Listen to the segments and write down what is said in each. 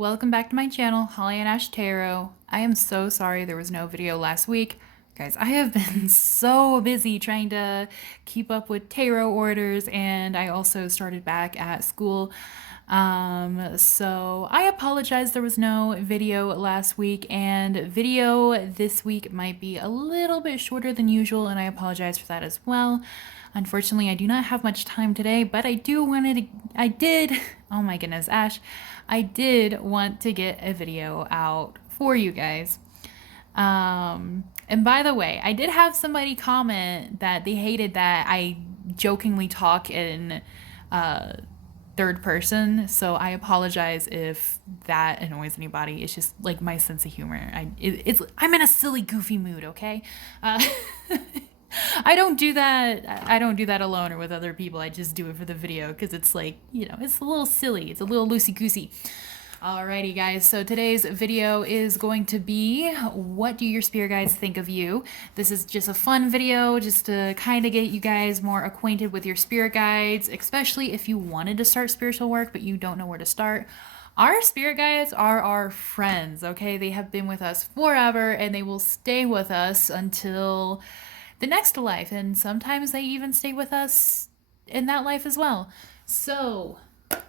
welcome back to my channel, Holly and Tarot. I am so sorry there was no video last week. Guys, I have been so busy trying to keep up with tarot orders, and I also started back at school. So I apologize there was no video last week, and video this week might be a little bit shorter than usual, and I apologize for that as well. Unfortunately, I do not have much time today, but I did, oh my goodness, Ash, I did want to get a video out for you guys. And by the way, I did have somebody comment that they hated that I jokingly talk in third person, so I apologize if that annoys anybody. It's just like my sense of humor. I'm in a silly, goofy mood, okay? I don't do that alone or with other people. I just do it for the video because it's like, it's a little silly. It's a little loosey-goosey. Alrighty guys, so today's video is going to be, what do your spirit guides think of you? This is just a fun video just to kind of get you guys more acquainted with your spirit guides, especially if you wanted to start spiritual work but you don't know where to start. Our spirit guides are our friends, okay? They have been with us forever and they will stay with us until the next life, and sometimes they even stay with us in that life as well. So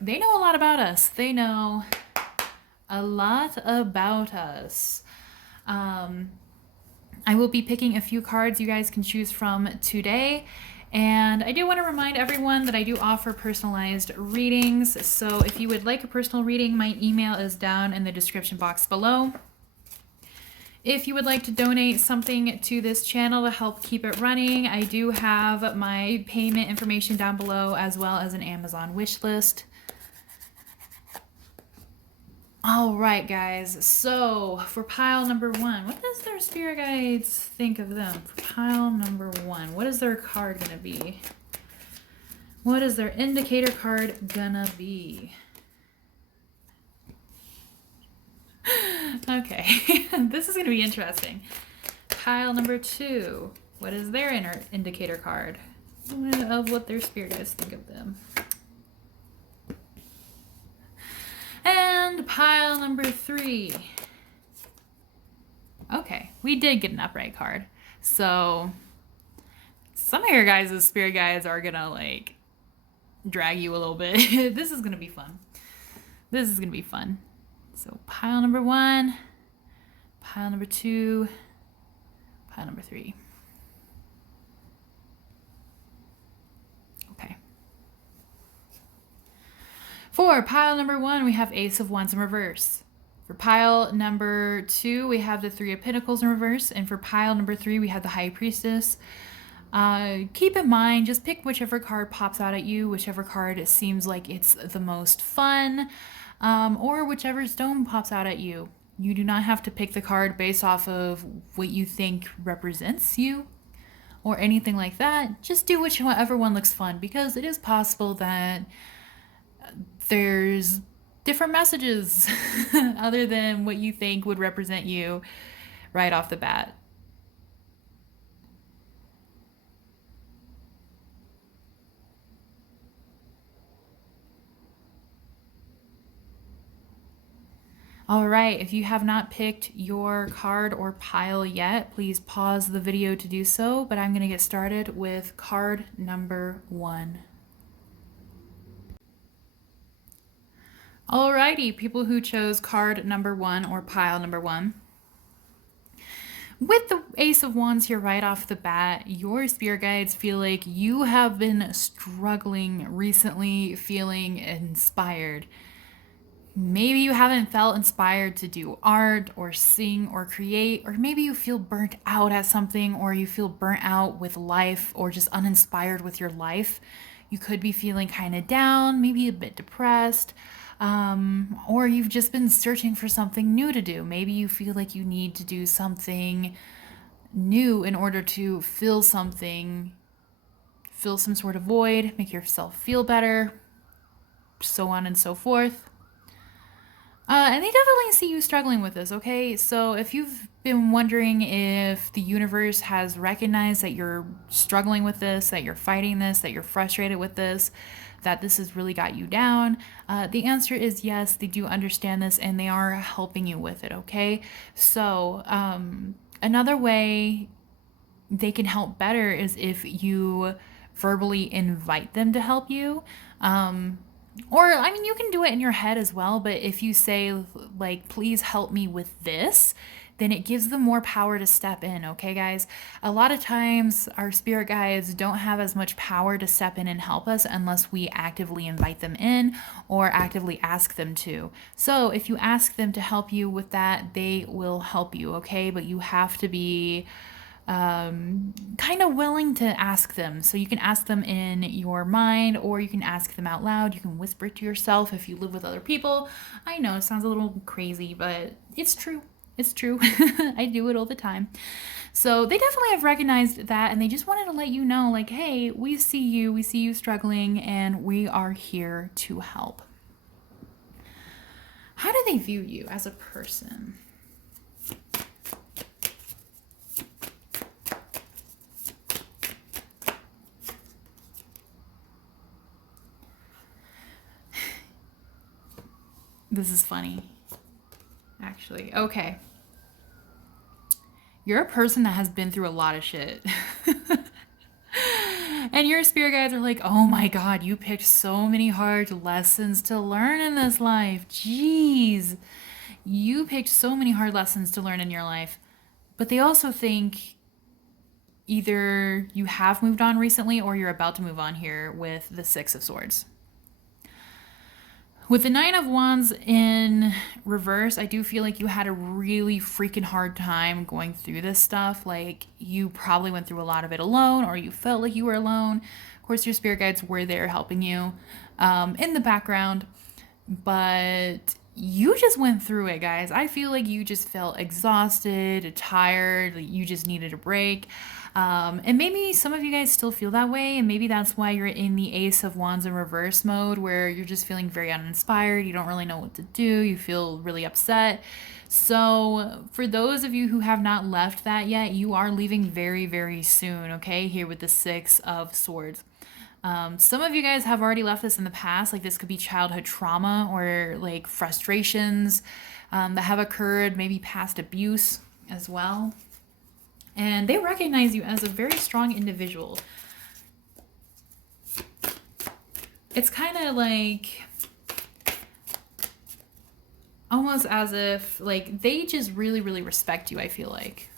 they know a lot about us. They know a lot about us. I will be picking a few cards you guys can choose from today. And I do want to remind everyone that I do offer personalized readings. So if you would like a personal reading, my email is down in the description box below. If you would like to donate something to this channel to help keep it running, I do have my payment information down below, as well as an Amazon wish list. All right, guys, so for pile number one, what does their spirit guides think of them? For pile number one, what is their card gonna be? What is their indicator card gonna be? Okay, this is gonna be interesting. Pile number two, what is their inner indicator card of what their spirit guides think of them? And pile number three. Okay, we did get an upright card. So some of your guys' spirit guides are gonna like drag you a little bit. This is gonna be fun. This is gonna be fun. So pile number one, pile number two, pile number three. Okay. For pile number one, we have Ace of Wands in reverse. For pile number two, we have the Three of Pentacles in reverse. And for pile number three, we have the High Priestess. Keep in mind, just pick whichever card pops out at you, whichever card seems like it's the most fun, or whichever stone pops out at you. You do not have to pick the card based off of what you think represents you or anything like that. Just do whichever one looks fun, because it is possible that there's different messages other than what you think would represent you right off the bat. All right, if you have not picked your card or pile yet, please pause the video to do so, but I'm going to get started with card number one. Alrighty, people who chose card number one or pile number one. With the Ace of Wands here right off the bat, your spirit guides feel like you have been struggling recently, feeling inspired. Maybe you haven't felt inspired to do art or sing or create, or maybe you feel burnt out at something, or you feel burnt out with life, or just uninspired with your life. You could be feeling kind of down, maybe a bit depressed, or you've just been searching for something new to do. Maybe you feel like you need to do something new in order to fill some sort of void, make yourself feel better, so on and so forth. And they definitely see you struggling with this, okay? So if you've been wondering if the universe has recognized that you're struggling with this, that you're fighting this, that you're frustrated with this, that this has really got you down, the answer is yes, they do understand this and they are helping you with it, okay? So, another way they can help better is if you verbally invite them to help you. Or, I mean, you can do it in your head as well, but if you say, like, please help me with this, then it gives them more power to step in, okay, guys? A lot of times, our spirit guides don't have as much power to step in and help us unless we actively invite them in or actively ask them to. So, if you ask them to help you with that, they will help you, okay? But you have to be kind of willing to ask them. So you can ask them in your mind or you can ask them out loud. You can whisper it to yourself if you live with other people. I know it sounds a little crazy, but it's true. It's true. I do it all the time. So they definitely have recognized that and they just wanted to let you know, like, hey, we see you struggling, and we are here to help. How do they view you as a person? This is funny, actually. Okay. You're a person that has been through a lot of shit. And your spirit guides are like, oh my God, you picked so many hard lessons to learn in this life. Jeez. You picked so many hard lessons to learn in your life. But they also think either you have moved on recently or you're about to move on here with the Six of Swords. With the Nine of Wands in reverse, I do feel like you had a really freaking hard time going through this stuff. Like, you probably went through a lot of it alone, or you felt like you were alone. Of course, your spirit guides were there helping you in the background. But you just went through it, guys. I feel like you just felt exhausted, tired, you just needed a break. And maybe some of you guys still feel that way, and maybe that's why you're in the Ace of Wands in reverse mode, where you're just feeling very uninspired, you don't really know what to do, you feel really upset. So for those of you who have not left that yet, you are leaving very, very soon, okay? Here with the Six of Swords. Some of you guys have already left this in the past, like this could be childhood trauma or like frustrations that have occurred, maybe past abuse as well. And they recognize you as a very strong individual. It's kind of like almost as if like they just really, really respect you, I feel like.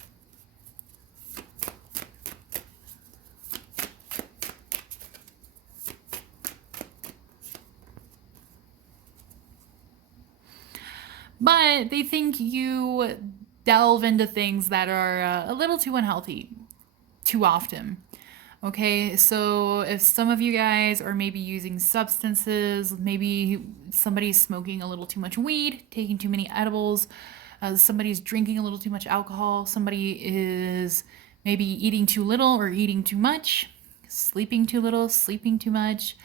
But they think you delve into things that are a little too unhealthy too often. Okay, so if some of you guys are maybe using substances, maybe somebody's smoking a little too much weed, taking too many edibles, somebody's drinking a little too much alcohol, somebody is maybe eating too little or eating too much, sleeping too little, sleeping too much.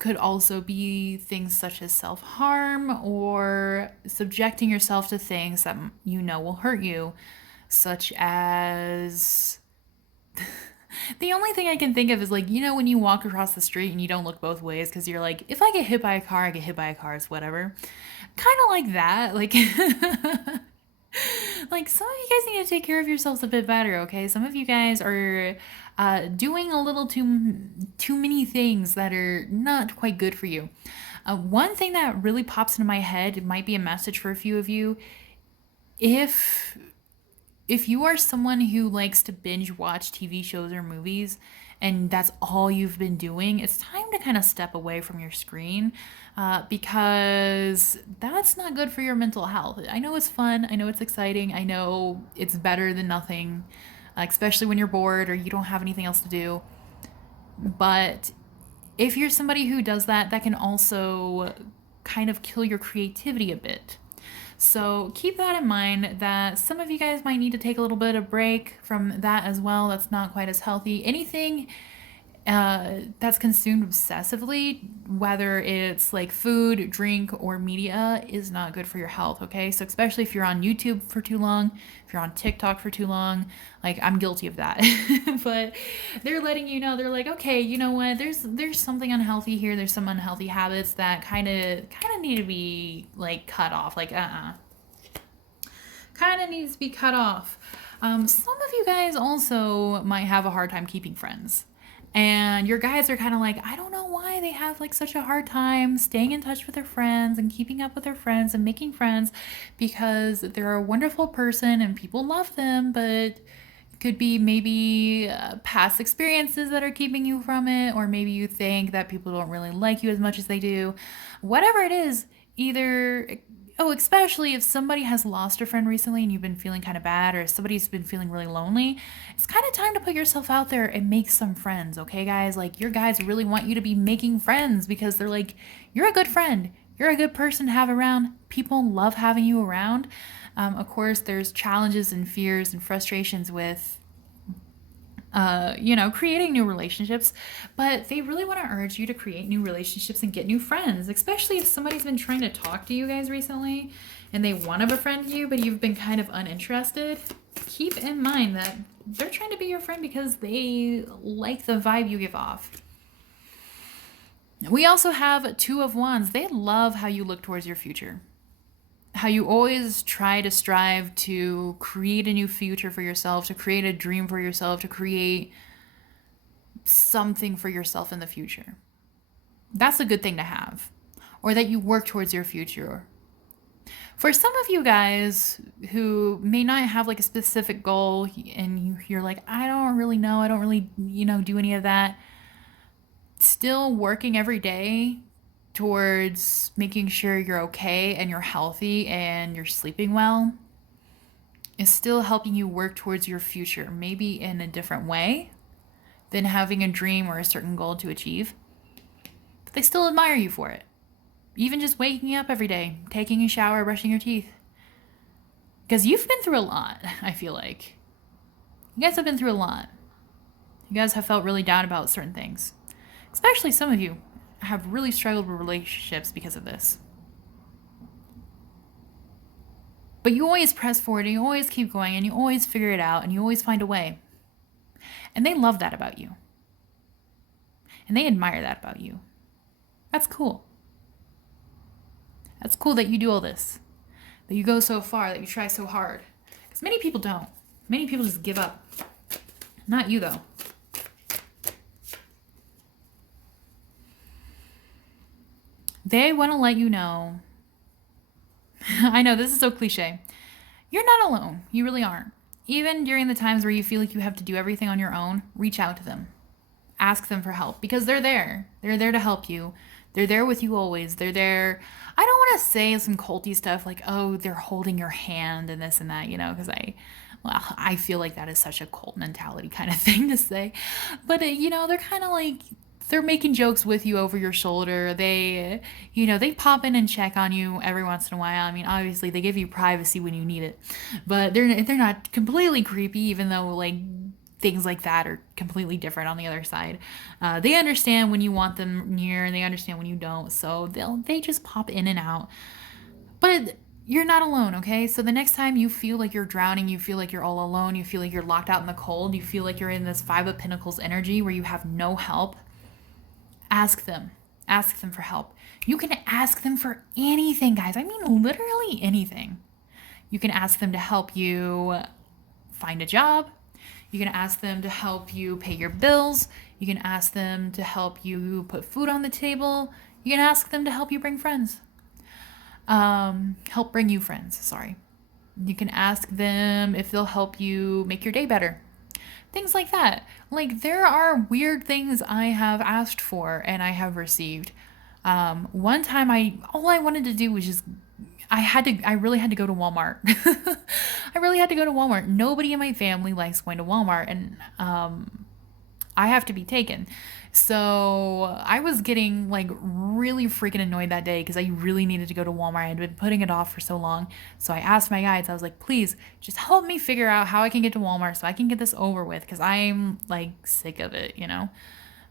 Could also be things such as self-harm or subjecting yourself to things that you know will hurt you, such as the only thing I can think of is like, you know, when you walk across the street and you don't look both ways because you're like, if I get hit by a car, I get hit by a car, it's whatever. Kind of like that. Like, like some of you guys need to take care of yourselves a bit better, okay? Some of you guys are doing a little too many things that are not quite good for you. One thing that really pops into my head, it might be a message for a few of you. If you are someone who likes to binge watch TV shows or movies and that's all you've been doing, it's time to kind of step away from your screen because that's not good for your mental health. I know it's fun. I know it's exciting. I know it's better than nothing, especially when you're bored or you don't have anything else to do. But if you're somebody who does that, that can also kind of kill your creativity a bit. So keep that in mind that some of you guys might need to take a little bit of break from that as well. That's not quite as healthy. Anything that's consumed obsessively, whether it's like food, drink, or media, is not good for your health, okay? So especially if you're on YouTube for too long, if you're on TikTok for too long, like I'm guilty of that. But they're letting you know, they're like, okay, you know what? There's something unhealthy here. There's some unhealthy habits that kind of need to be like cut off. Like kind of needs to be cut off. Some of you guys also might have a hard time keeping friends. And your guys are kind of like, I don't know why they have like such a hard time staying in touch with their friends and keeping up with their friends and making friends, because they're a wonderful person and people love them, but it could be maybe past experiences that are keeping you from it, or maybe you think that people don't really like you as much as they do. Whatever it is, either oh, especially if somebody has lost a friend recently and you've been feeling kind of bad, or somebody's been feeling really lonely, it's kind of time to put yourself out there and make some friends, okay, guys? Like, your guys really want you to be making friends because they're like, you're a good friend. You're a good person to have around. People love having you around. Of course, there's challenges and fears and frustrations with creating new relationships, but they really want to urge you to create new relationships and get new friends, especially if somebody's been trying to talk to you guys recently and they want to befriend you, but you've been kind of uninterested. Keep in mind that they're trying to be your friend because they like the vibe you give off. We also have Two of Wands. They love how you look towards your future. How you always try to strive to create a new future for yourself, to create a dream for yourself, to create something for yourself in the future. That's a good thing to have. Or that you work towards your future. For some of you guys who may not have like a specific goal and you're like, I don't really know, I don't really, do any of that. Still working every day towards making sure you're okay and you're healthy and you're sleeping well is still helping you work towards your future, maybe in a different way than having a dream or a certain goal to achieve. But they still admire you for it. Even just waking up every day, taking a shower, brushing your teeth. Because you've been through a lot, I feel like. You guys have been through a lot. You guys have felt really down about certain things. Especially some of you have really struggled with relationships because of this. But you always press forward and you always keep going and you always figure it out and you always find a way. And they love that about you. And they admire that about you. That's cool. That's cool that you do all this. That you go so far, that you try so hard. Because many people don't. Many people just give up. Not you, though. They want to let you know. I know, this is so cliche. You're not alone. You really aren't. Even during the times where you feel like you have to do everything on your own, reach out to them. Ask them for help because they're there. They're there to help you. They're there with you always. They're there. I don't want to say some culty stuff like, oh, they're holding your hand and this and that, because I feel like that is such a cult mentality kind of thing to say. But, they're kind of like, they're making jokes with you over your shoulder. They pop in and check on you every once in a while. I mean, obviously they give you privacy when you need it, but they're not completely creepy, even though like things like that are completely different on the other side. They understand when you want them near and they understand when you don't. So they just pop in and out, but you're not alone. Okay. So the next time you feel like you're drowning, you feel like you're all alone, you feel like you're locked out in the cold, you feel like you're in this Five of Pentacles energy where you have no help, ask them for help. You can ask them for anything, guys. I mean, literally anything. You can ask them to help you find a job. You can ask them to help you pay your bills. You can ask them to help you put food on the table. You can ask them to help you bring friends. Help bring you friends, sorry. You can ask them if they'll help you make your day better. Things like that. Like, there are weird things I have asked for and I have received. One time all I wanted to do was just, I really had to go to Walmart. I really had to go to Walmart. Nobody in my family likes going to Walmart, and I have to be taken. So I was getting like really freaking annoyed that day because I really needed to go to Walmart. I had been putting it off for so long. So I asked my guides, I was like, please just help me figure out how I can get to Walmart so I can get this over with because I'm like sick of it,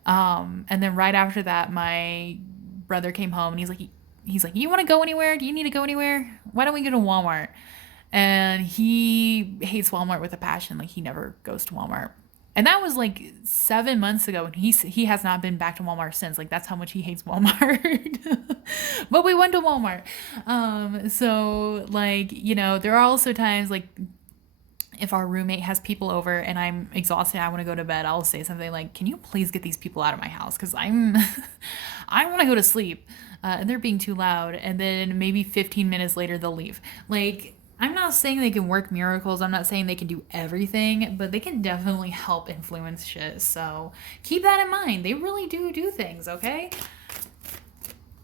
And then right after that, my brother came home and he's like, you want to go anywhere? Do you need to go anywhere? Why don't we go to Walmart? And he hates Walmart with a passion. Like, he never goes to Walmart. And that was like 7 months ago, and he has not been back to Walmart since. Like, that's how much he hates Walmart. But we went to Walmart. So like, you know, there are also times like if our roommate has people over and I'm exhausted, I want to go to bed, I'll say something like, "Can you please get these people out of my house? Because I want to go to sleep, and they're being too loud." And then maybe 15 minutes later, they'll leave. Like, I'm not saying they can work miracles. I'm not saying they can do everything, but they can definitely help influence shit. So keep that in mind. They really do things, okay?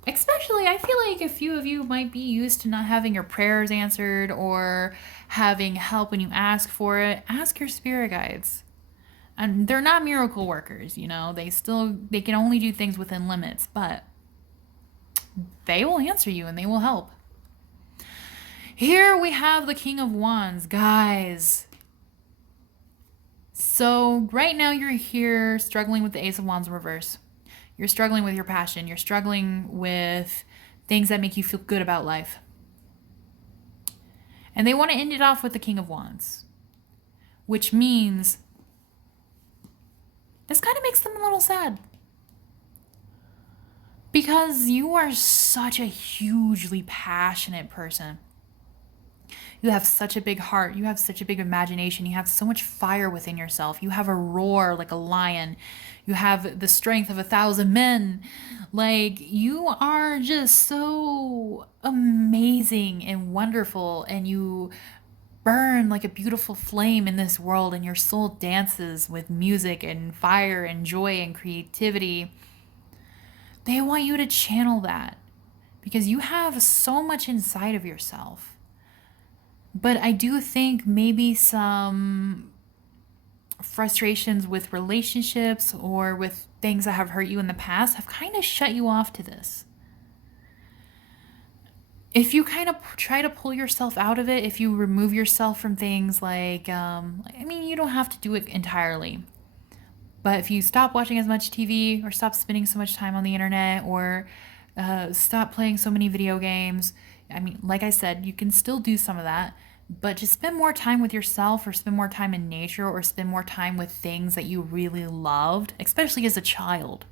Especially, I feel like a few of you might be used to not having your prayers answered or having help when you ask for it. Ask your spirit guides. And they're not miracle workers, you know. They can only do things within limits, but they will answer you and they will help. Here we have the King of Wands, guys. So right now you're here struggling with the Ace of Wands in reverse. You're struggling with your passion. You're struggling with things that make you feel good about life. And they want to end it off with the King of Wands, which means this kind of makes them a little sad. Because you are such a hugely passionate person. You have such a big heart. You have such a big imagination. You have so much fire within yourself. You have a roar like a lion. You have the strength of 1,000 men. Like, you are just so amazing and wonderful, and you burn like a beautiful flame in this world, and your soul dances with music and fire and joy and creativity. They want you to channel that because you have so much inside of yourself. But I do think maybe some frustrations with relationships or with things that have hurt you in the past have kind of shut you off to this. If you kind of try to pull yourself out of it, if you remove yourself from things like, you don't have to do it entirely. But if you stop watching as much TV or stop spending so much time on the internet or stop playing so many video games, like I said, you can still do some of that, but just spend more time with yourself or spend more time in nature or spend more time with things that you really loved, especially as a child.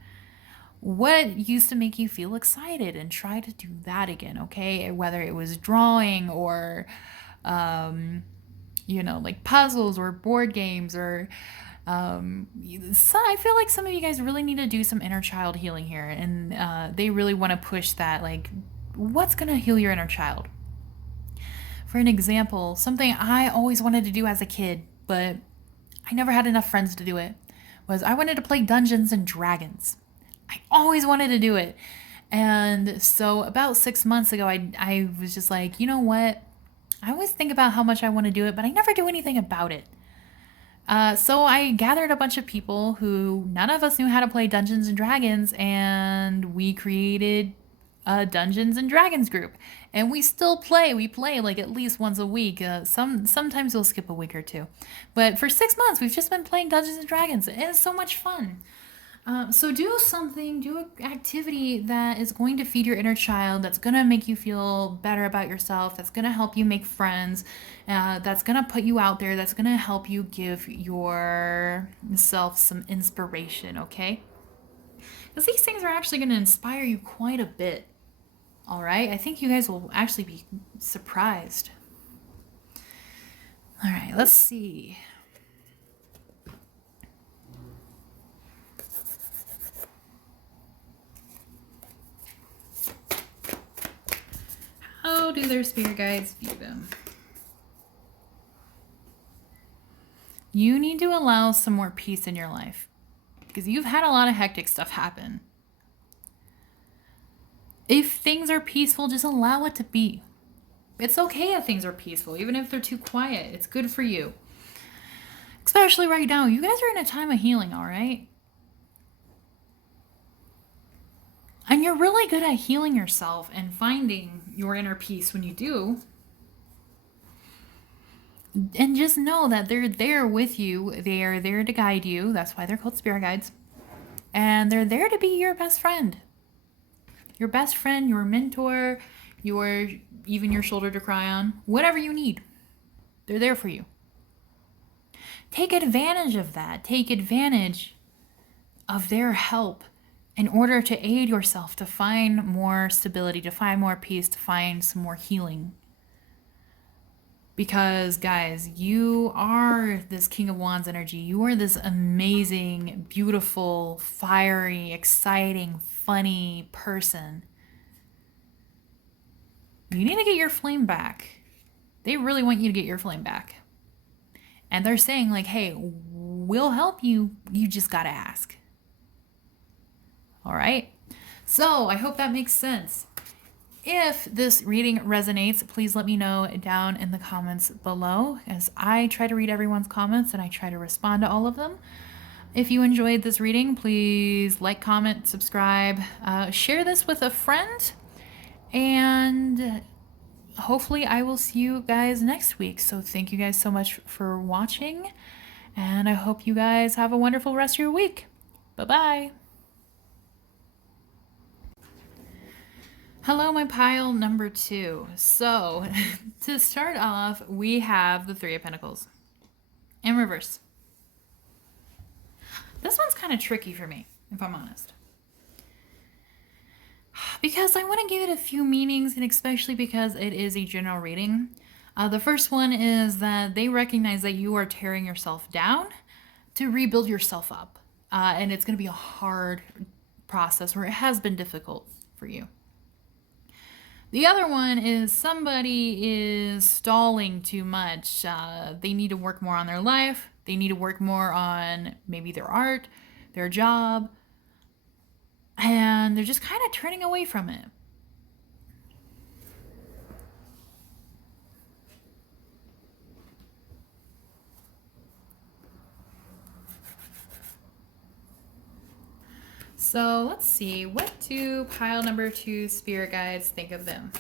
What used to make you feel excited, and try to do that again, okay? Whether it was drawing or, like puzzles or board games or... So I feel like some of you guys really need to do some inner child healing here, and they really want to push that, like, what's going to heal your inner child? For an example, something I always wanted to do as a kid, but I never had enough friends to do it, was I wanted to play Dungeons and Dragons. I always wanted to do it. And so about 6 months ago, I was just like, you know what? I always think about how much I want to do it, but I never do anything about it. So I gathered a bunch of people who none of us knew how to play Dungeons and Dragons, and we created a Dungeons and Dragons group. And we still play. We play like at least once a week. Sometimes we'll skip a week or two. But for 6 months, we've just been playing Dungeons and Dragons. And it's so much fun. So do an activity that is going to feed your inner child, that's going to make you feel better about yourself, that's going to help you make friends, that's going to put you out there, that's going to help you give yourself some inspiration, okay? Because these things are actually going to inspire you quite a bit, all right? I think you guys will actually be surprised. All right, let's see. How do their spirit guides view them? You need to allow some more peace in your life because you've had a lot of hectic stuff happen. If things are peaceful, just allow it to be. It's okay if things are peaceful, even if they're too quiet. It's good for you. Especially right now, you guys are in a time of healing, all right? And you're really good at healing yourself and finding your inner peace when you do. And just know that they're there with you. They are there to guide you. That's why they're called spirit guides. And they're there to be your best friend. Your best friend, your mentor, even your shoulder to cry on, whatever you need. They're there for you. Take advantage of that. Take advantage of their help in order to aid yourself to find more stability, to find more peace, to find some more healing. Because, guys, you are this King of Wands energy. You are this amazing, beautiful, fiery, exciting, funny person. You need to get your flame back. They really want you to get your flame back. And they're saying, like, hey, we'll help you. You just got to ask. All right? So I hope that makes sense. If this reading resonates, please let me know down in the comments below, as I try to read everyone's comments and I try to respond to all of them. If you enjoyed this reading, please like, comment, subscribe, share this with a friend, and hopefully I will see you guys next week. So thank you guys so much for watching, and I hope you guys have a wonderful rest of your week. Bye-bye. Hello, my pile number 2. So, to start off, we have the Three of Pentacles in reverse. This one's kind of tricky for me, if I'm honest. Because I want to give it a few meanings, and especially because it is a general reading. The first one is that they recognize that you are tearing yourself down to rebuild yourself up. And it's going to be a hard process, or it has been difficult for you. The other one is somebody is stalling too much. They need to work more on their life. They need to work more on maybe their art, their job, and they're just kind of turning away from it. So let's see, what do pile number 2 spirit guides think of them?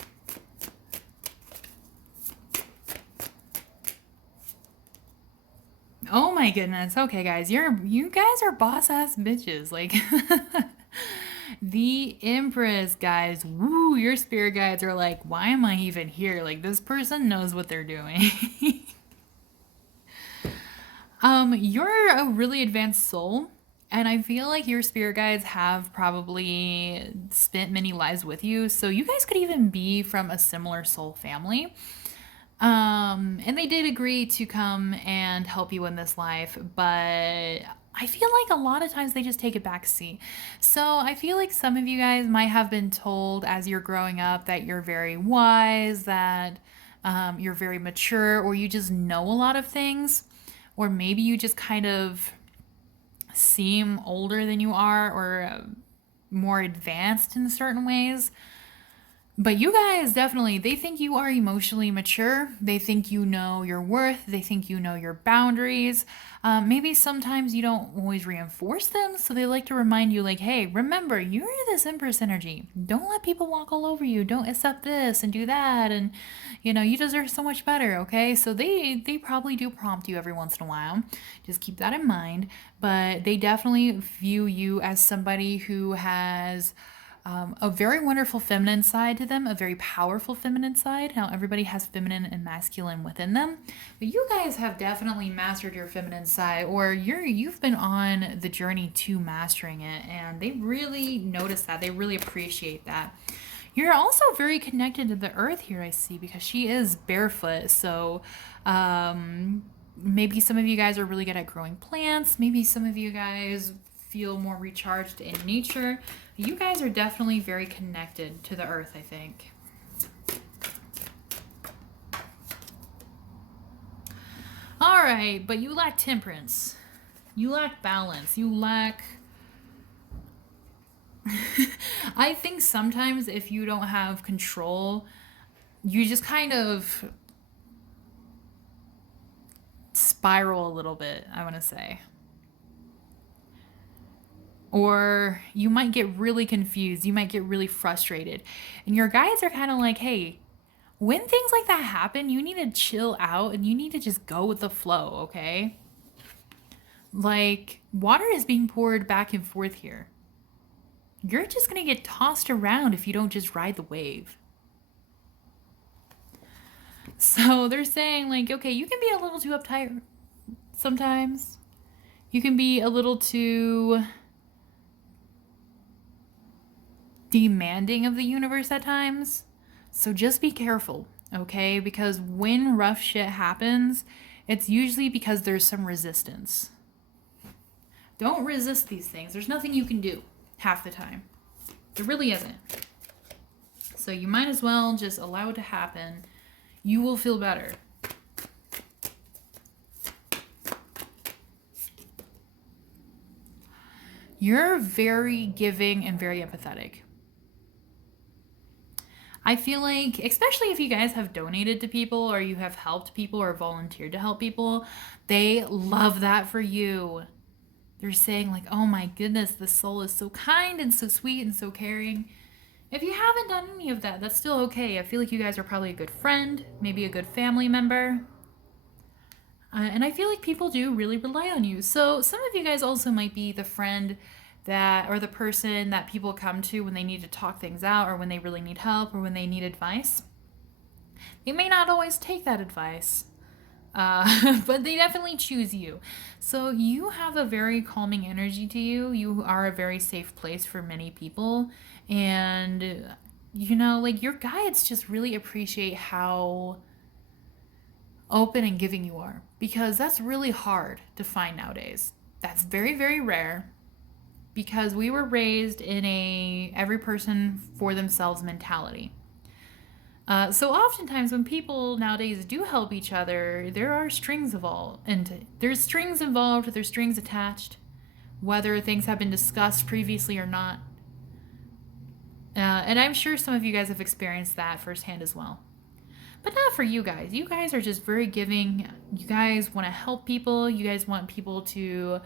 Oh my goodness. Okay, guys, you guys are boss ass bitches. Like the Empress, guys. Woo, your spirit guides are like, why am I even here? Like, this person knows what they're doing. You're a really advanced soul. And I feel like your spirit guides have probably spent many lives with you. So you guys could even be from a similar soul family. And they did agree to come and help you in this life. But I feel like a lot of times they just take a back seat. So I feel like some of you guys might have been told as you're growing up that you're very wise, that you're very mature, or you just know a lot of things. Or maybe you just kind of seem older than you are, or more advanced in certain ways. But you guys definitely, they think you are emotionally mature. They think you know your worth. They think you know your boundaries. Maybe sometimes you don't always reinforce them. So they like to remind you, like, hey, remember, you're this Empress energy. Don't let people walk all over you. Don't accept this and do that. And, you know, you deserve so much better, okay? So they probably do prompt you every once in a while. Just keep that in mind. But they definitely view you as somebody who has a very wonderful feminine side to them, a very powerful feminine side. Now, everybody has feminine and masculine within them, but you guys have definitely mastered your feminine side, or you've been on the journey to mastering it, and they really notice that. They really appreciate that. You're also very connected to the earth here, I see, because she is barefoot. So maybe some of you guys are really good at growing plants. Maybe some of you guys feel more recharged in nature. You guys are definitely very connected to the earth, I think. All right, but you lack temperance. You lack balance. You lack... I think sometimes if you don't have control, you just kind of spiral a little bit, I want to say. Or you might get really confused. You might get really frustrated. And your guides are kind of like, hey, when things like that happen, you need to chill out and you need to just go with the flow, okay? Like, water is being poured back and forth here. You're just going to get tossed around if you don't just ride the wave. So they're saying, like, okay, you can be a little too uptight sometimes. You can be a little too demanding of the universe at times. So just be careful, okay? Because when rough shit happens, it's usually because there's some resistance. Don't resist these things. There's nothing you can do half the time. There really isn't. So you might as well just allow it to happen. You will feel better. You're very giving and very empathetic. I feel like, especially if you guys have donated to people or you have helped people or volunteered to help people, they love that for you. They're saying like, oh my goodness, this soul is so kind and so sweet and so caring. If you haven't done any of that, that's still okay. I feel like you guys are probably a good friend, maybe a good family member. And I feel like people do really rely on you. So some of you guys also might be the friend that, or the person that people come to when they need to talk things out or when they really need help or when they need advice. They may not always take that advice, but they definitely choose you. So you have a very calming energy to you. You are a very safe place for many people. And, you know, like your guides just really appreciate how open and giving you are, because that's really hard to find nowadays. That's very, very rare, because we were raised in a every person for themselves mentality. So oftentimes when people nowadays do help each other, there are strings involved, and there's strings involved, there's strings attached, whether things have been discussed previously or not. And I'm sure some of you guys have experienced that firsthand as well. But not for you guys. You guys are just very giving. You guys want to help people. You guys want people to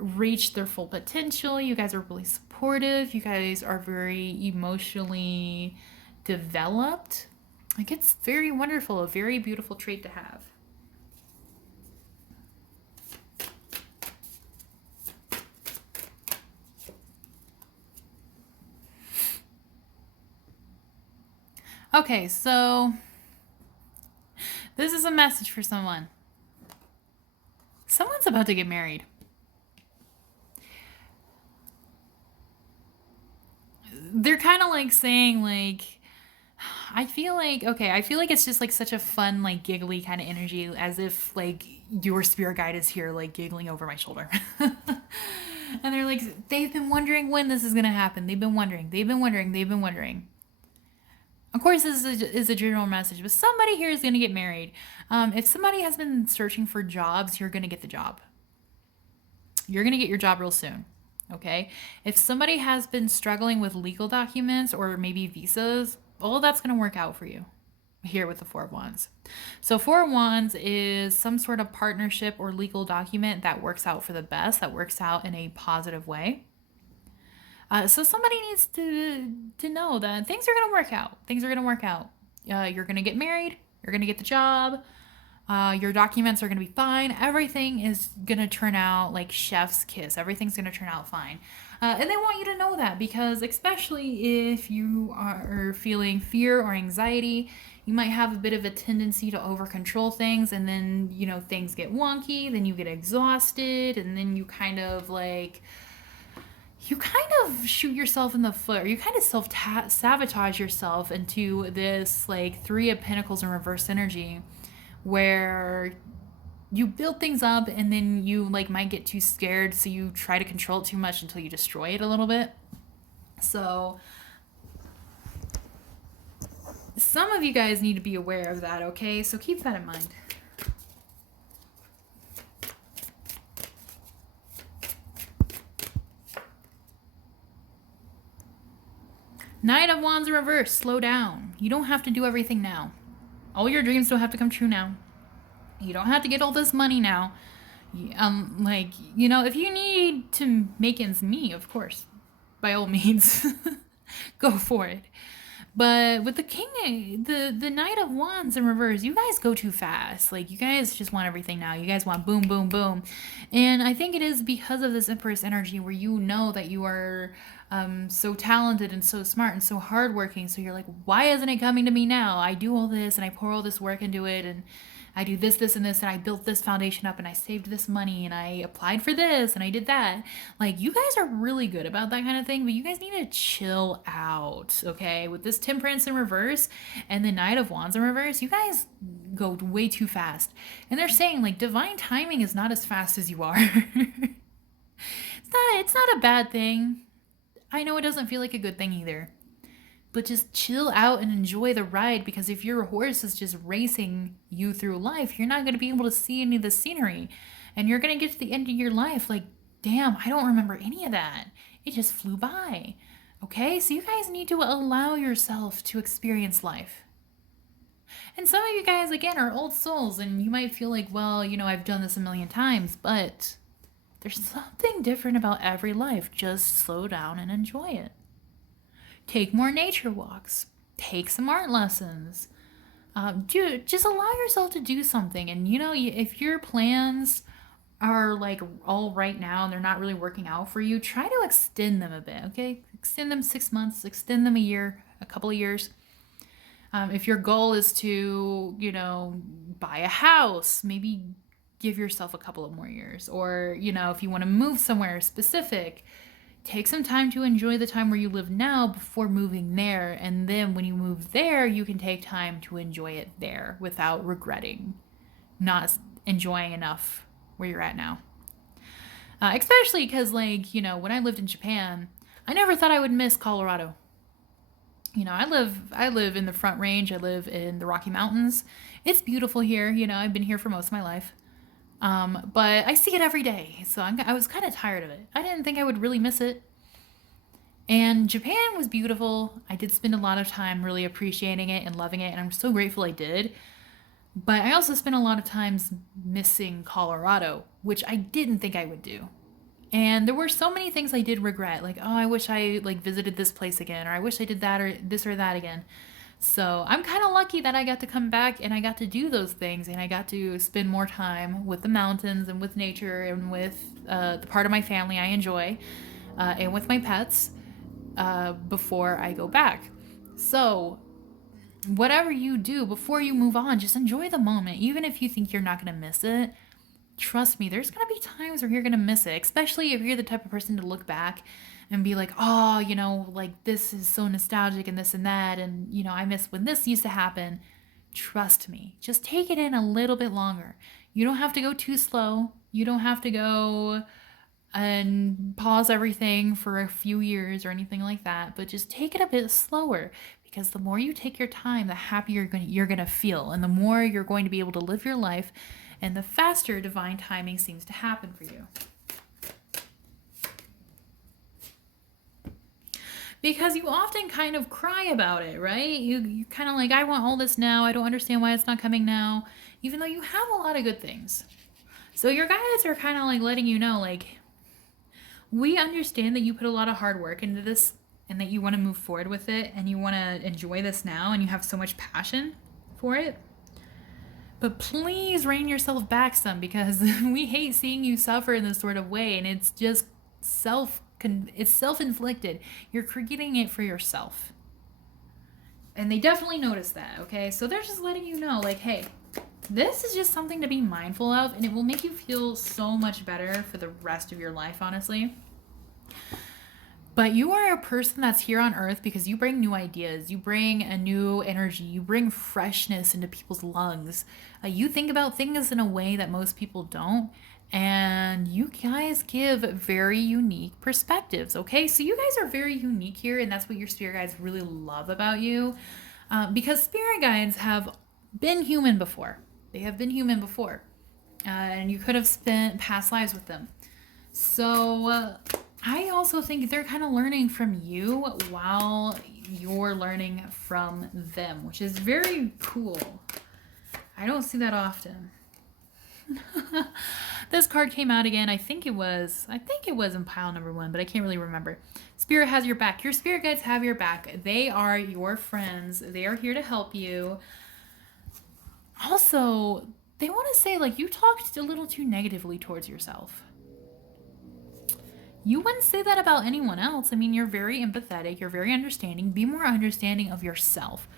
reach their full potential. You guys are really supportive. You guys are very emotionally developed. Like, it's very wonderful, a very beautiful trait to have. Okay, so this is a message for someone. Someone's about to get married. They're kind of like saying like, I feel like it's just like such a fun, like giggly kind of energy, as if like your spirit guide is here, like giggling over my shoulder. And they're like, they've been wondering when this is going to happen. They've been wondering. Of course, this is a general message, but somebody here is going to get married. If somebody has been searching for jobs, you're going to get the job. You're going to get your job real soon. Okay? If somebody has been struggling with legal documents or maybe visas, all that's going to work out for you here with the Four of Wands. So Four of Wands is some sort of partnership or legal document that works out for the best, that works out in a positive way. So somebody needs to know that things are going to work out. You're going to get married. You're going to get the job. Your documents are going to be fine. Everything is going to turn out like chef's kiss. Everything's going to turn out fine. And they want you to know that, because especially if you are feeling fear or anxiety, you might have a bit of a tendency to over control things, and then, you know, things get wonky, then you get exhausted, and then you kind of shoot yourself in the foot, or you kind of sabotage yourself into this like Three of Pentacles in reverse energy, where you build things up and then you like might get too scared, so you try to control it too much until you destroy it a little bit. So some of you guys need to be aware of that, okay? So keep that in mind. Knight of Wands in reverse, slow down. You don't have to do everything now. All your dreams don't have to come true now. You don't have to get all this money now. Like, you know, if you need to make ends meet, of course, by all means, go for it. But with the the Knight of Wands in reverse, you guys go too fast. Like, you guys just want everything now. You guys want boom, boom, boom. And I think it is because of this Empress energy where you know that you are so talented and so smart and so hardworking. So you're like, why isn't it coming to me now? I do all this and I pour all this work into it, and I do this, this, and this, and I built this foundation up, and I saved this money, and I applied for this, and I did that. Like, you guys are really good about that kind of thing, but you guys need to chill out, okay? With this Temperance in reverse and the Knight of Wands in reverse, you guys go way too fast. And they're saying, like, divine timing is not as fast as you are. It's not a bad thing. I know it doesn't feel like a good thing either. But just chill out and enjoy the ride, because if your horse is just racing you through life, you're not going to be able to see any of the scenery. And you're going to get to the end of your life like, damn, I don't remember any of that. It just flew by. Okay? So you guys need to allow yourself to experience life. And some of you guys, again, are old souls, and you might feel like, well, you know, I've done this a million times, but there's something different about every life. Just slow down and enjoy it. Take more nature walks. Take some art lessons. Just allow yourself to do something. And, you know, if your plans are like all right now and they're not really working out for you, try to extend them a bit, okay? Extend them 6 months, extend them a year, a couple of years. If your goal is to, you know, buy a house, maybe give yourself a couple of more years. Or, you know, if you want to move somewhere specific, take some time to enjoy the time where you live now before moving there. And then when you move there, you can take time to enjoy it there without regretting not enjoying enough where you're at now. Especially because, like, you know, when I lived in Japan, I never thought I would miss Colorado. You know, I live in the Front Range. I live in the Rocky Mountains. It's beautiful here. You know, I've been here for most of my life. But I see it every day, so I was kind of tired of it. I didn't think I would really miss it. And Japan was beautiful. I did spend a lot of time really appreciating it and loving it, and I'm so grateful I did. But I also spent a lot of times missing Colorado, which I didn't think I would do. And there were so many things I did regret, like, oh, I wish I like visited this place again, or I wish I did that or this or that again. So I'm kind of lucky that I got to come back and I got to do those things, and I got to spend more time with the mountains and with nature and with the part of my family I enjoy, and with my pets before I go back. So whatever you do before you move on, just enjoy the moment. Even if you think you're not going to miss it, trust me, there's going to be times where you're going to miss it, especially if you're the type of person to look back and be like, oh, you know, like this is so nostalgic and this and that. And, you know, I miss when this used to happen. Trust me, just take it in a little bit longer. You don't have to go too slow. You don't have to go and pause everything for a few years or anything like that. But just take it a bit slower, because the more you take your time, the happier you're going to feel. And the more you're going to be able to live your life, and the faster divine timing seems to happen for you. Because you often kind of cry about it, right? You kind of like, I want all this now. I don't understand why it's not coming now, even though you have a lot of good things. So your guides are kind of like letting you know, like, we understand that you put a lot of hard work into this and that you want to move forward with it and you want to enjoy this now and you have so much passion for it. But please rein yourself back some, because we hate seeing you suffer in this sort of way, and it's just self-inflicted. You're creating it for yourself. And they definitely notice that, okay? So they're just letting you know, like, hey, this is just something to be mindful of, and it will make you feel so much better for the rest of your life, honestly. But you are a person that's here on earth because you bring new ideas, you bring a new energy, you bring freshness into people's lungs. You think about things in a way that most people don't, and you guys give very unique perspectives, okay? So you guys are very unique here, and that's what your spirit guides really love about you, because spirit guides have been human before. They have been human before, and you could have spent past lives with them. So I also think they're kind of learning from you while you're learning from them, which is very cool. I don't see that often. This card came out again. I think it was in pile number 1, but I can't really remember. Spirit has your back. Your spirit guides have your back. They are your friends. They are here to help you. Also, they want to say, like, you talked a little too negatively towards yourself. You wouldn't say that about anyone else. I mean, you're very empathetic. You're very understanding. Be more understanding of yourself.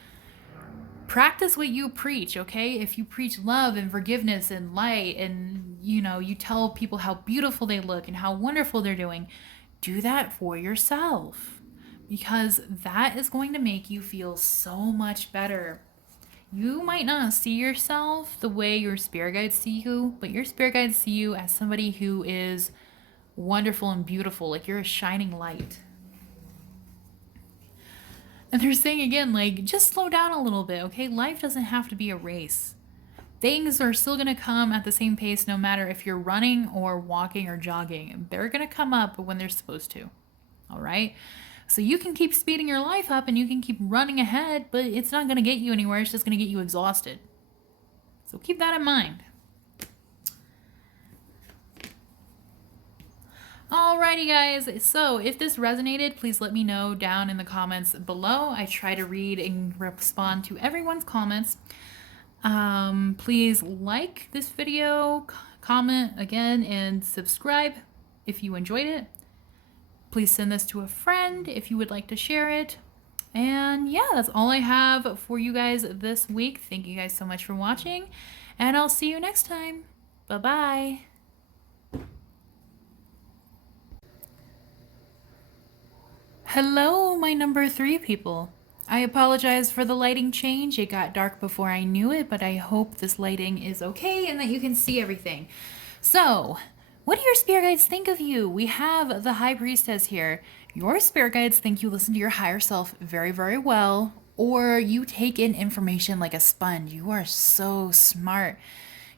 Practice what you preach, okay? If you preach love and forgiveness and light and, you know, you tell people how beautiful they look and how wonderful they're doing, do that for yourself, because that is going to make you feel so much better. You might not see yourself the way your spirit guides see you, but your spirit guides see you as somebody who is wonderful and beautiful, like you're a shining light. And they're saying again, like, just slow down a little bit, okay? Life doesn't have to be a race. Things are still going to come at the same pace no matter if you're running or walking or jogging. They're going to come up when they're supposed to, all right? So you can keep speeding your life up and you can keep running ahead, but it's not going to get you anywhere. It's just going to get you exhausted. So keep that in mind. Alrighty guys, so if this resonated, please let me know down in the comments below. I try to read and respond to everyone's comments. Please like this video, comment again, and subscribe if you enjoyed it. Please send this to a friend if you would like to share it. And yeah, that's all I have for you guys this week. Thank you guys so much for watching, and I'll see you next time. Bye-bye. Hello, my number 3 people. I apologize for the lighting change. It got dark before I knew it, but I hope this lighting is okay and that you can see everything. So, what do your spirit guides think of you? We have the High Priestess here. Your spirit guides think you listen to your higher self very, very well, or you take in information like a sponge. You are so smart.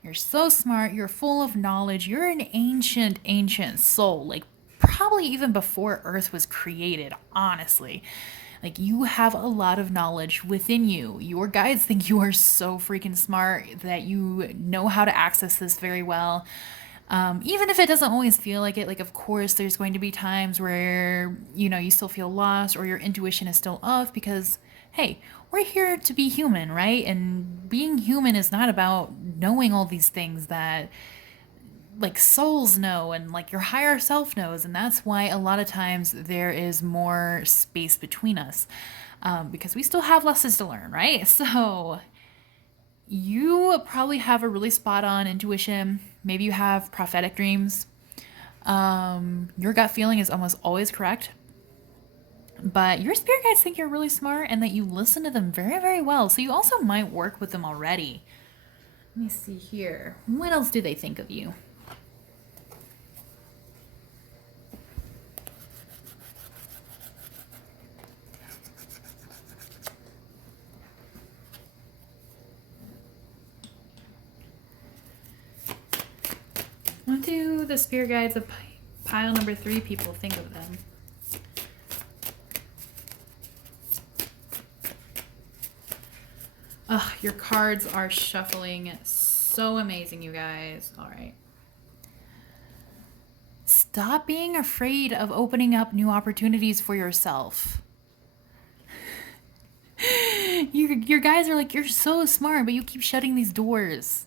You're so smart. You're full of knowledge. You're an ancient, ancient soul. Like, probably even before Earth was created, honestly. Like, you have a lot of knowledge within you. Your guides think you are so freaking smart that you know how to access this very well. Even if it doesn't always feel like it, like, of course, there's going to be times where, you know, you still feel lost or your intuition is still off because, hey, we're here to be human, right? And being human is not about knowing all these things that, like, souls know and like your higher self knows, and that's why a lot of times there is more space between us, because we still have lessons to learn, right? So you probably have a really spot on intuition. Maybe you have prophetic dreams. Your gut feeling is almost always correct, but your spirit guides think you're really smart and that you listen to them very, very well. So you also might work with them already. Let me see here. What else do they think of you? What do the spirit guides of pile number 3 people think of them? Ugh, your cards are shuffling so amazing, you guys. All right. Stop being afraid of opening up new opportunities for yourself. Your guys are like, you're so smart, but you keep shutting these doors.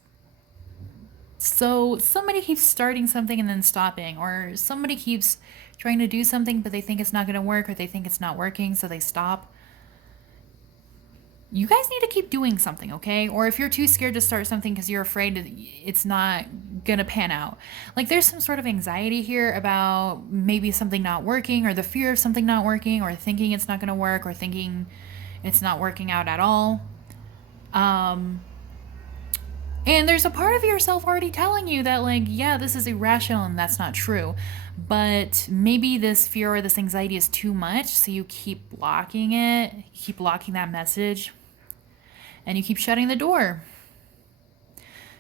So somebody keeps starting something and then stopping, or somebody keeps trying to do something but they think it's not going to work, or they think it's not working, so they stop. You guys need to keep doing something, okay? Or if you're too scared to start something because you're afraid it's not going to pan out, like, there's some sort of anxiety here about maybe something not working, or the fear of something not working, or thinking it's not going to work, or thinking it's not working out at all. And there's a part of yourself already telling you that, like, yeah, this is irrational and that's not true. But maybe this fear or this anxiety is too much, so you keep blocking it, you keep blocking that message, and you keep shutting the door.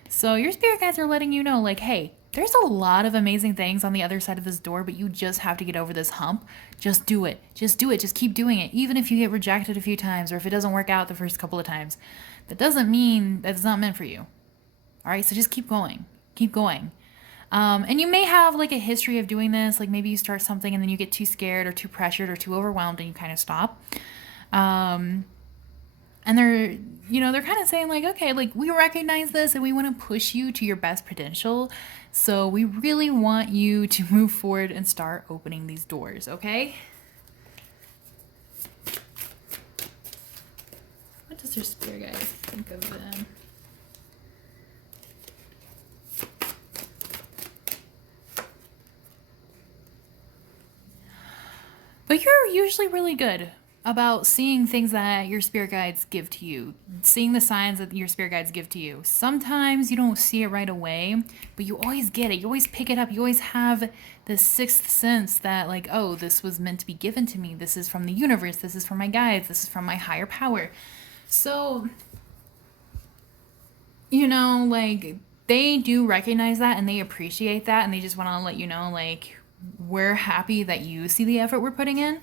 So your spirit guides are letting you know, like, hey, there's a lot of amazing things on the other side of this door, but you just have to get over this hump. Just do it. Just do it. Just keep doing it. Even if you get rejected a few times, or if it doesn't work out the first couple of times, that doesn't mean that it's not meant for you. All right, so just keep going. Keep going. And you may have like a history of doing this. Like maybe you start something and then you get too scared or too pressured or too overwhelmed and you kind of stop. And they're kind of saying like, okay, like we recognize this and we want to push you to your best potential. So we really want you to move forward and start opening these doors, okay? What does your spirit guide think of them? But you're usually really good about seeing things that your spirit guides give to you, seeing the signs that your spirit guides give to you. Sometimes you don't see it right away, but you always get it. You always pick it up. You always have this sixth sense that, like, oh, this was meant to be given to me. This is from the universe. This is from my guides. This is from my higher power. So, like, they do recognize that and they appreciate that and they just want to let you know, like, we're happy that you see the effort we're putting in.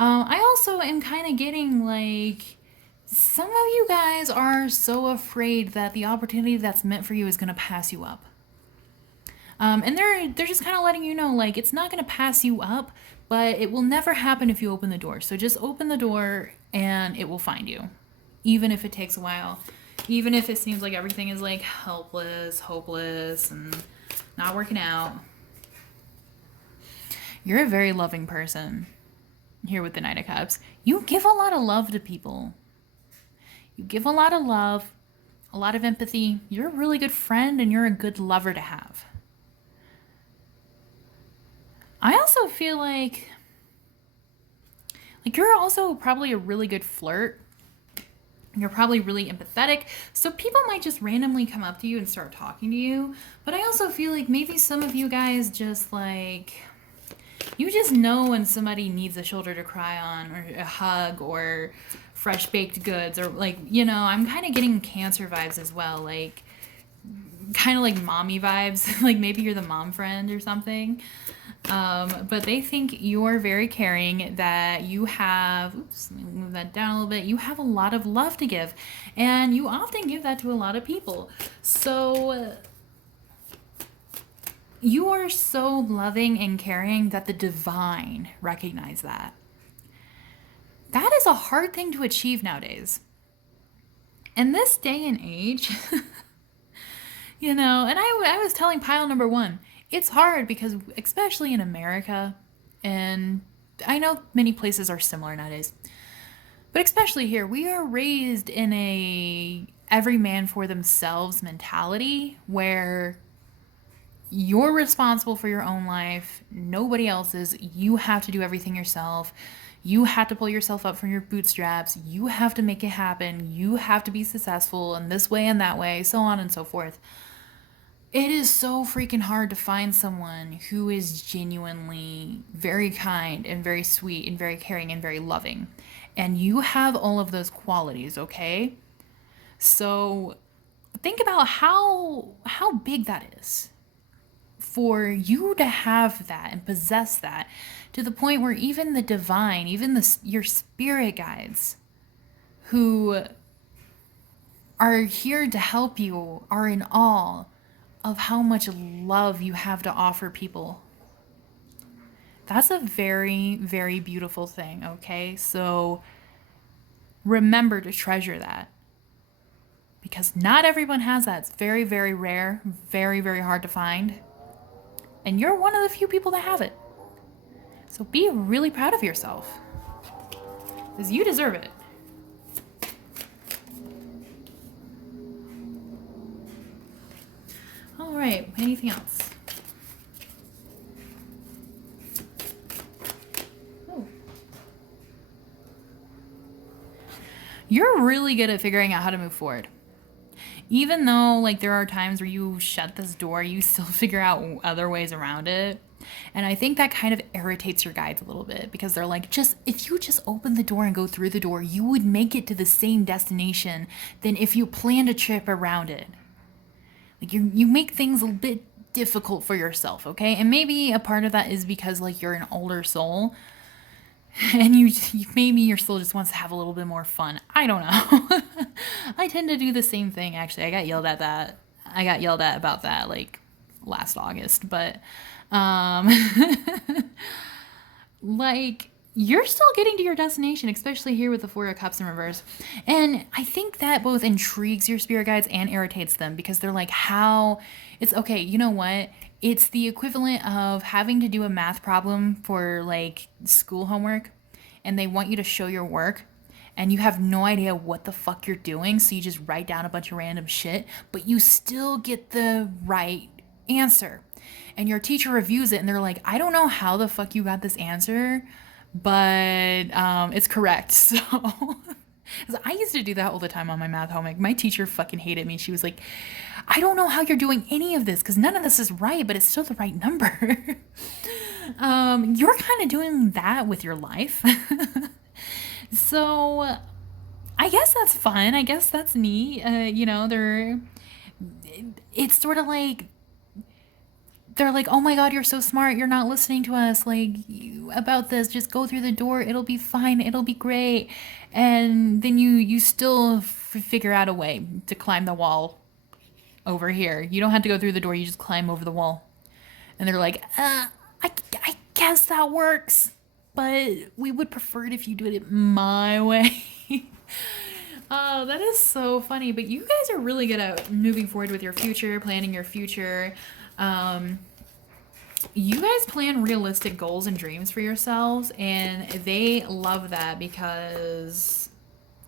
I also am kind of getting like some of you guys are so afraid that the opportunity that's meant for you is going to pass you up. And they're just kind of letting you know, like, it's not going to pass you up, but it will never happen if you open the door. So just open the door and it will find you, even if it takes a while, even if it seems like everything is like helpless, hopeless, and not working out. You're a very loving person here with the Knight of Cups. You give a lot of love to people. You give a lot of love, a lot of empathy. You're a really good friend and you're a good lover to have. I also feel like you're also probably a really good flirt. You're probably really empathetic. So people might just randomly come up to you and start talking to you. But I also feel like maybe some of you guys just like, you just know when somebody needs a shoulder to cry on or a hug or fresh baked goods or like, I'm kind of getting Cancer vibes as well. Like kind of like mommy vibes. Like maybe you're the mom friend or something. But they think you're very caring, that you have, oops, let me move that down a little bit. You have a lot of love to give and you often give that to a lot of people. So you are so loving and caring that the divine recognize that. That is a hard thing to achieve nowadays. In this day and age, and I was telling pile number one, it's hard because especially in America, and I know many places are similar nowadays, but especially here, we are raised in a every man for themselves mentality where you're responsible for your own life. Nobody else's. You have to do everything yourself. You have to pull yourself up from your bootstraps. You have to make it happen. You have to be successful in this way and that way, so on and so forth. It is so freaking hard to find someone who is genuinely very kind and very sweet and very caring and very loving. And you have all of those qualities, okay? So think about how big that is for you to have that and possess that to the point where even the divine, even your spirit guides who are here to help you are in awe of how much love you have to offer people. That's a very, very beautiful thing, okay? So remember to treasure that because not everyone has that. It's very, very rare, very, very hard to find. And you're one of the few people that have it. So be really proud of yourself because you deserve it. All right, anything else? Oh. You're really good at figuring out how to move forward. Even though like there are times where you shut this door, you still figure out other ways around it. And I think that kind of irritates your guides a little bit because they're like, if you just open the door and go through the door, you would make it to the same destination than if you planned a trip around it. Like you make things a bit difficult for yourself, okay? And maybe a part of that is because like you're an older soul and maybe your soul just wants to have a little bit more fun. I don't know. I tend to do the same thing actually. I got yelled at about that like last August, but um, like you're still getting to your destination, especially here with the Four of Cups in reverse. And I think that both intrigues your spirit guides and irritates them because they're like, how it's okay, you know what? It's the equivalent of having to do a math problem for like school homework and they want you to show your work and you have no idea what the fuck you're doing, so you just write down a bunch of random shit, but you still get the right answer. And your teacher reviews it and they're like, I don't know how the fuck you got this answer, but it's correct. So I used to do that all the time on my math homework. My teacher fucking hated me. She was like, I don't know how you're doing any of this because none of this is right, but it's still the right number. You're kind of doing that with your life. So I guess that's fun. I guess that's neat. You know, it's sort of like, they're like, oh my God, you're so smart. You're not listening to us like about this. Just go through the door. It'll be fine. It'll be great. And then you still figure out a way to climb the wall over here. You don't have to go through the door. You just climb over the wall. And they're like, I guess that works, but we would prefer it if you did it my way. Oh, that is so funny. But you guys are really good at moving forward with your future, planning your future. You guys plan realistic goals and dreams for yourselves, and they love that because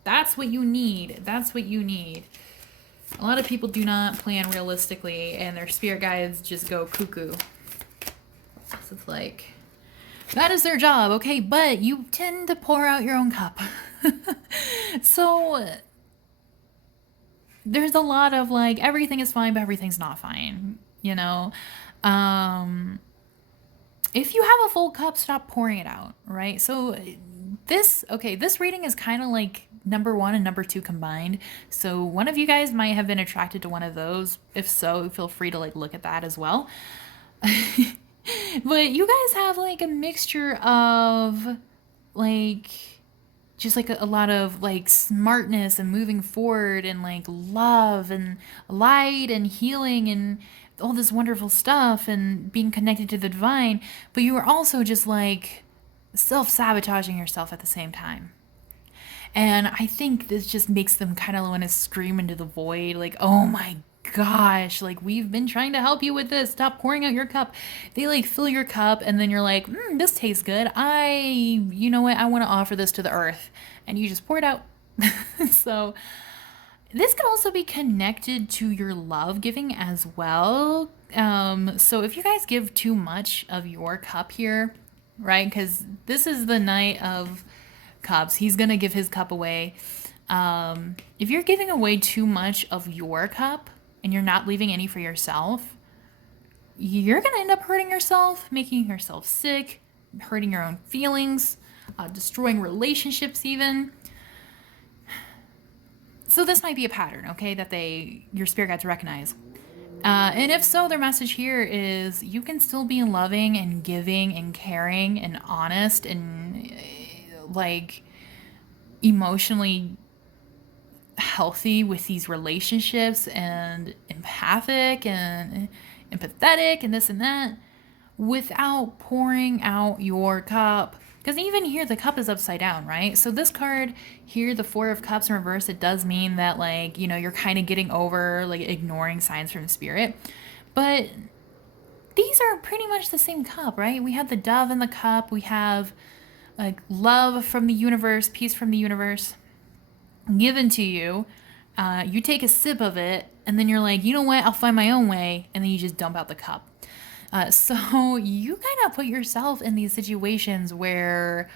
that's what you need. That's what you need. A lot of people do not plan realistically, and their spirit guides just go cuckoo. So it's like, that is their job, okay? But you tend to pour out your own cup. So there's a lot of like, everything is fine, but everything's not fine, you know? If you have a full cup, stop pouring it out, right? So this reading is kind of like number 1 and number 2 combined. So one of you guys might have been attracted to one of those. If so, feel free to like look at that as well. But you guys have like a mixture of like just like a lot of like smartness and moving forward and like love and light and healing and all this wonderful stuff and being connected to the divine, but you are also just like self-sabotaging yourself at the same time. And I think this just makes them kind of want to scream into the void, like, oh my gosh, like we've been trying to help you with this. Stop pouring out your cup. They like fill your cup and then you're like, this tastes good. You know what? I want to offer this to the earth. And you just pour it out. So this can also be connected to your love giving as well. So if you guys give too much of your cup here, right? Because this is the Knight of Cups. He's going to give his cup away. If you're giving away too much of your cup and you're not leaving any for yourself, you're going to end up hurting yourself, making yourself sick, hurting your own feelings, destroying relationships even. So this might be a pattern, okay, that your spirit guides recognize. And if so, their message here is you can still be loving and giving and caring and honest and like emotionally healthy with these relationships and empathic and empathetic and this and that without pouring out your cup. Because even here, the cup is upside down, right? So this card here, the Four of Cups in reverse, it does mean that, like, you know, you're kind of getting over, like, ignoring signs from spirit. But these are pretty much the same cup, right? We have the dove in the cup. We have, like, love from the universe, peace from the universe given to you. You take a sip of it, and then you're like, you know what? I'll find my own way. And then you just dump out the cup. So you kind of put yourself in these situations where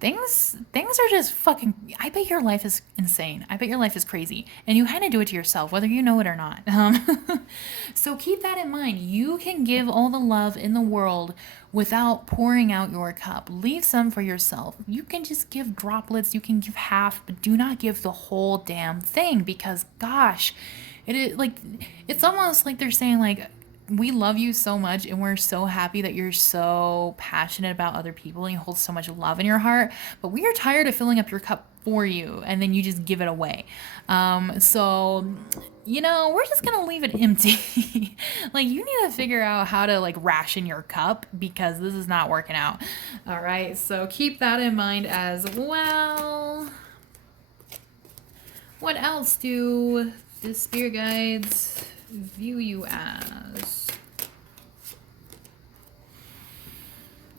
things are just fucking, I bet your life is insane. I bet your life is crazy. And you kind of do it to yourself, whether you know it or not. So keep that in mind. You can give all the love in the world without pouring out your cup. Leave some for yourself. You can just give droplets. You can give half, but do not give the whole damn thing because, gosh, it's almost like they're saying, like, we love you so much and we're so happy that you're so passionate about other people and you hold so much love in your heart, but we are tired of filling up your cup for you, and then you just give it away. So, you know, we're just gonna leave it empty. Like, you need to figure out how to like ration your cup, because this is not working out. All right, so keep that in mind as well. What else do the spirit guides view you as?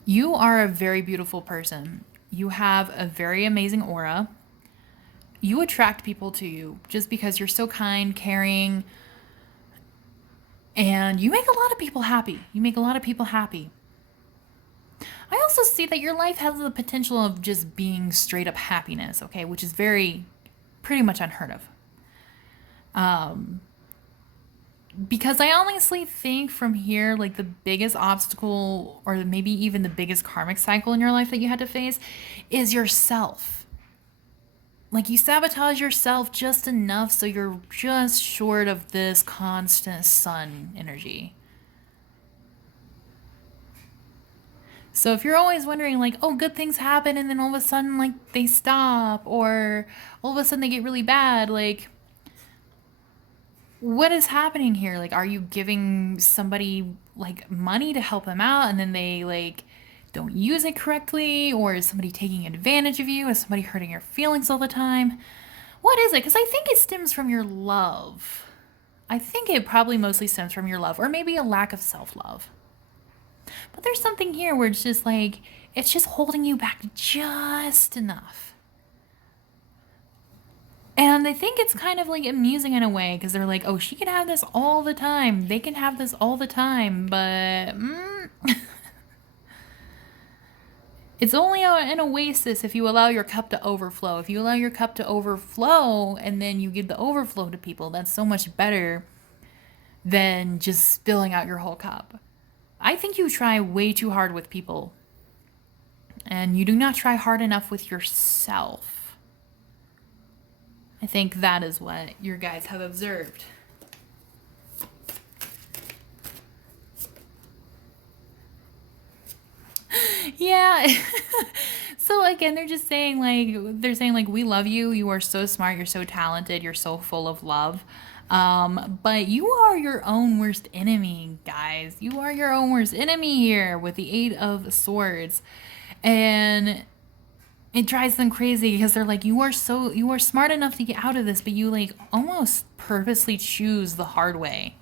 You are a very beautiful person. You have a very amazing aura. You attract people to you just because you're so kind, caring, and you make a lot of people happy. You make a lot of people happy. I also see that your life has the potential of just being straight up happiness, okay, which is pretty much unheard of. Because I honestly think from here, like the biggest obstacle, or maybe even the biggest karmic cycle in your life that you had to face, is yourself. Like, you sabotage yourself just enough so you're just short of this constant sun energy. So if you're always wondering, like, oh, good things happen and then all of a sudden, like, they stop, or all of a sudden they get really bad, like, what is happening here? Like, are you giving somebody like money to help them out and then they like don't use it correctly? Or is somebody taking advantage of you? Is somebody hurting your feelings all the time? What is it? Because I think it stems from your love. I think it probably mostly stems from your love, or maybe a lack of self-love. But there's something here where it's just like, it's just holding you back just enough. And I think it's kind of like amusing in a way, because they're like, oh, she can have this all the time. They can have this all the time, but it's only an oasis if you allow your cup to overflow. If you allow your cup to overflow and then you give the overflow to people, that's so much better than just spilling out your whole cup. I think you try way too hard with people, and you do not try hard enough with yourself. I think that is what your guides have observed. Yeah. So again, they're saying like, we love you. You are so smart. You're so talented. You're so full of love. But you are your own worst enemy, guys. You are your own worst enemy here with the 8 of Swords. And it drives them crazy, because they're like, you are smart enough to get out of this, but you like almost purposely choose the hard way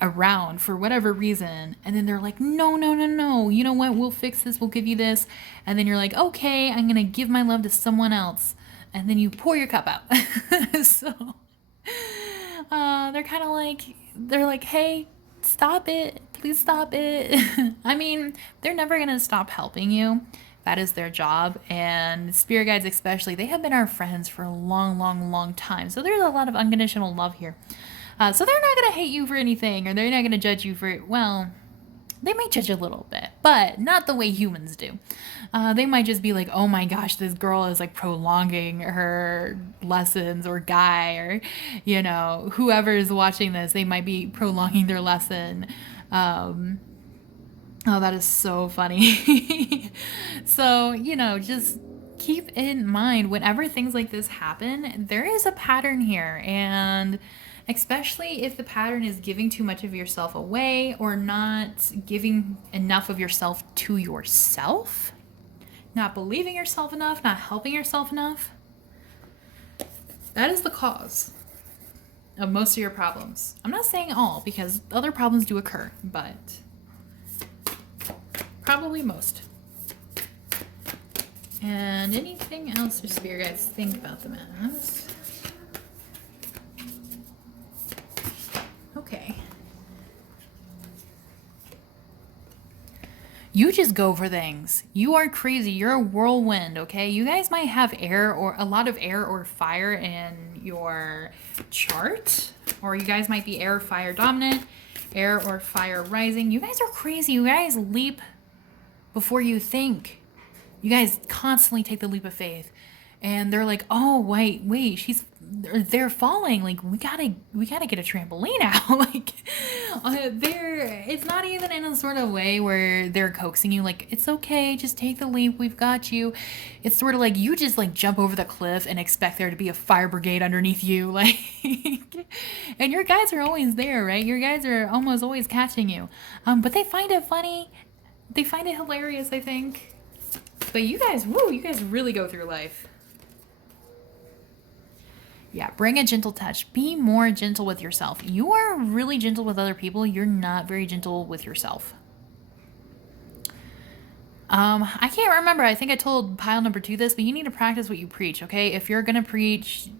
around for whatever reason. And then they're like, no, you know what, we'll fix this, we'll give you this. And then you're like, okay, I'm gonna give my love to someone else. And then you pour your cup out. So they're kind of like, they're like, hey, stop it, please stop it. I mean, they're never gonna stop helping you. That is their job. And spirit guides especially, they have been our friends for a long time. So there's a lot of unconditional love here. So they're not going to hate you for anything, or they're not going to judge you for, well, they might judge a little bit, but not the way humans do. They might just be like, oh my gosh, this girl is like prolonging her lessons, or guy, or, you know, whoever is watching this, they might be prolonging their lesson. Oh, that is so funny. So, you know, just keep in mind, whenever things like this happen, there is a pattern here. And especially if the pattern is giving too much of yourself away, or not giving enough of yourself to yourself, not believing yourself enough, not helping yourself enough, that is the cause of most of your problems. I'm not saying all, because other problems do occur, but probably most. And anything else your spirit guides think about them as? Okay. You just go for things. You are crazy. You're a whirlwind, okay? You guys might have air, or a lot of air or fire in your chart, or you guys might be air, fire dominant, air or fire rising. You guys are crazy. You guys leap before you think. You guys constantly take the leap of faith. and they're like, oh wait, they're falling, like we gotta get a trampoline out. Like it's not even in a sort of way where they're coaxing you, like it's okay, just take the leap, we've got you. It's sort of like you just like jump over the cliff and expect there to be a fire brigade underneath you, like and your guys are always there, right? Your guys are almost always catching you, but they find it funny, they find it hilarious, I think. But you guys, woo, you guys really go through life. Yeah, bring a gentle touch. Be more gentle with yourself. You are really gentle with other people. You're not very gentle with yourself. I can't remember. I think I told pile number 2 this, but you need to practice what you preach, okay? If you're going to preach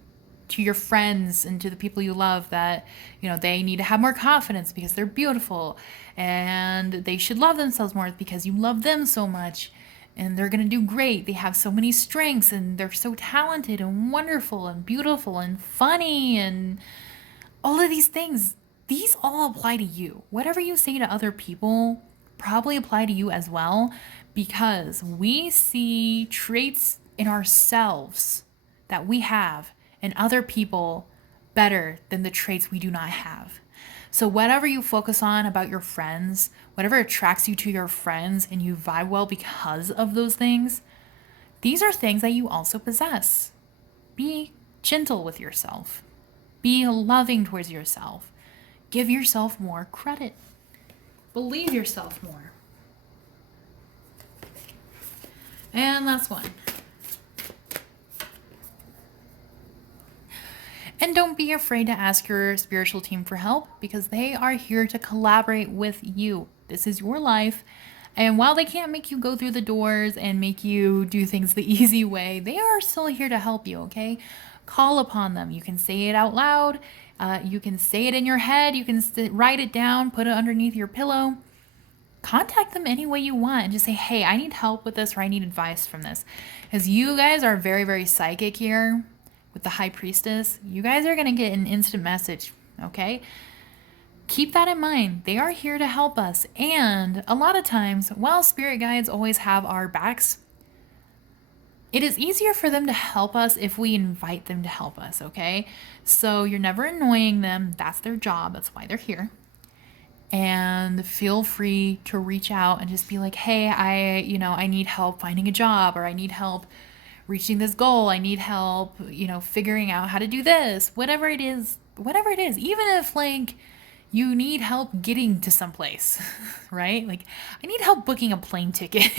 to your friends and to the people you love that, you know, they need to have more confidence because they're beautiful and they should love themselves more because you love them so much and they're going to do great. They have so many strengths and they're so talented and wonderful and beautiful and funny and all of these things. These all apply to you. Whatever you say to other people probably apply to you as well, because we see traits in ourselves that we have in other people better than the traits we do not have. So whatever you focus on about your friends, whatever attracts you to your friends and you vibe well because of those things, these are things that you also possess. Be gentle with yourself. Be loving towards yourself. Give yourself more credit. Believe yourself more. And last one. And don't be afraid to ask your spiritual team for help, because they are here to collaborate with you. This is your life. And while they can't make you go through the doors and make you do things the easy way, they are still here to help you, okay? Call upon them. You can say it out loud. You can say it in your head. You can write it down, put it underneath your pillow. Contact them any way you want and just say, hey, I need help with this, or I need advice from this. Because you guys are very, very psychic here with the High Priestess. You guys are going to get an instant message, okay? Keep that in mind. They are here to help us. And a lot of times, while spirit guides always have our backs, it is easier for them to help us if we invite them to help us, okay? So you're never annoying them. That's their job. That's why they're here. And feel free to reach out and just be like, hey, I need help finding a job, or I need help reaching this goal. I need help, figuring out how to do this, whatever it is, even if like you need help getting to someplace, right? Like, I need help booking a plane ticket.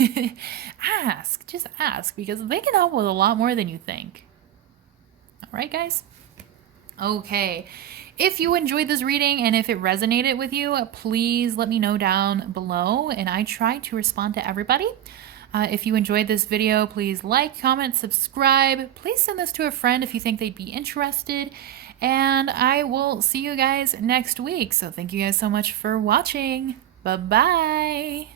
Just ask, because they can help with a lot more than you think. All right, guys? Okay. If you enjoyed this reading and if it resonated with you, please let me know down below, and I try to respond to everybody. If you enjoyed this video, please like, comment, subscribe. Please send this to a friend if you think they'd be interested. And I will see you guys next week. So thank you guys so much for watching. Bye-bye.